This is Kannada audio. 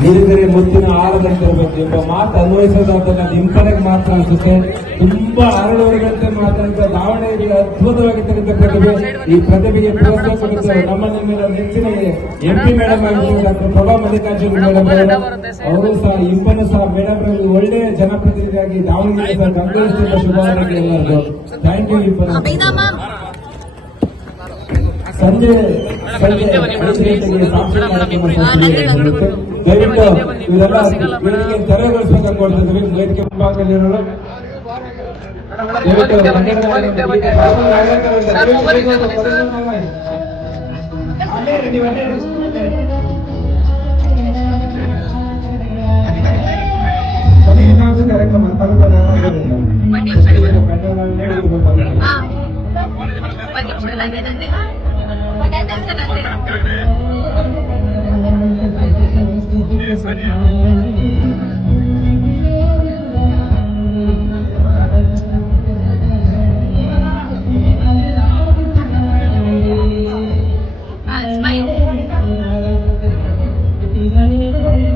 ನೀರಿದರೆ ಮುತ್ತಿನ ಆರದಂತೆ ಇರಬೇಕು ಎಂಬ ಮಾತು ಅನ್ವಯಿಸೋದಾದ ಇಂಪನೆಗೆ ಮಾತ್ರ ಅನಿಸುತ್ತೆ. ತುಂಬಾ ಹರಡುವರಿಗಂತೆ ಮಾತಾಡಿದ ದಾವಣಗೆರೆಗೆ ಅದ್ಭುತವಾಗಿರ್ತಕ್ಕಂಥ ಪ್ರತಿಭೆ. ಈ ಪ್ರತಿಭೆಗೆ ಪ್ರೋತ್ಸಾಹ ಕೊಡುತ್ತಾರೆ ನಮ್ಮ ನಿಮ್ಮೆಲ್ಲ ನೆಚ್ಚಿನ MP ಮೇಡಮ್ ಆಗಿದ್ದಾರೆ ಡಾಕ್ಟರ್ ಪ್ರಭಾ ಮಲ್ಲಿಕಾರ್ಜುನ್ ಮೇಡಮ್ ಅವರು ಸಹ ಇಂಪನ್ನು ಸಹ ಮೇಡಮ್ ರಲ್ಲಿ ಒಳ್ಳೆಯ ಜನಪ್ರತಿನಿಧಿಯಾಗಿ ದಾವಣಗೆರೆ ಸಹ ಗಂಗಲಿಸುವ ಶುಭಾರಂಭ ಎಲ್ಲರಿಗೂ. ಥ್ಯಾಂಕ್ ಯು ಇಂಪನ್ನು. ಸಂಜೆ 5 ಗಂಟೆಗೆ ಸಾಂಸ್ಕೃತಿಕ ಕಾರ್ಯಕ್ರಮ ದಯವಿಟ್ಟು ಇವರೆಲ್ಲ ವೇದಿಕೆ ತೆರವುಗೊಳಿಸಬೇಕಂತ ಕೊಡ್ತಿದ್ವಿ. ವೇದಿಕೆ ಮುಂಭಾಗದಲ್ಲಿರೋರು ಕಾರ್ಯಕ್ರಮ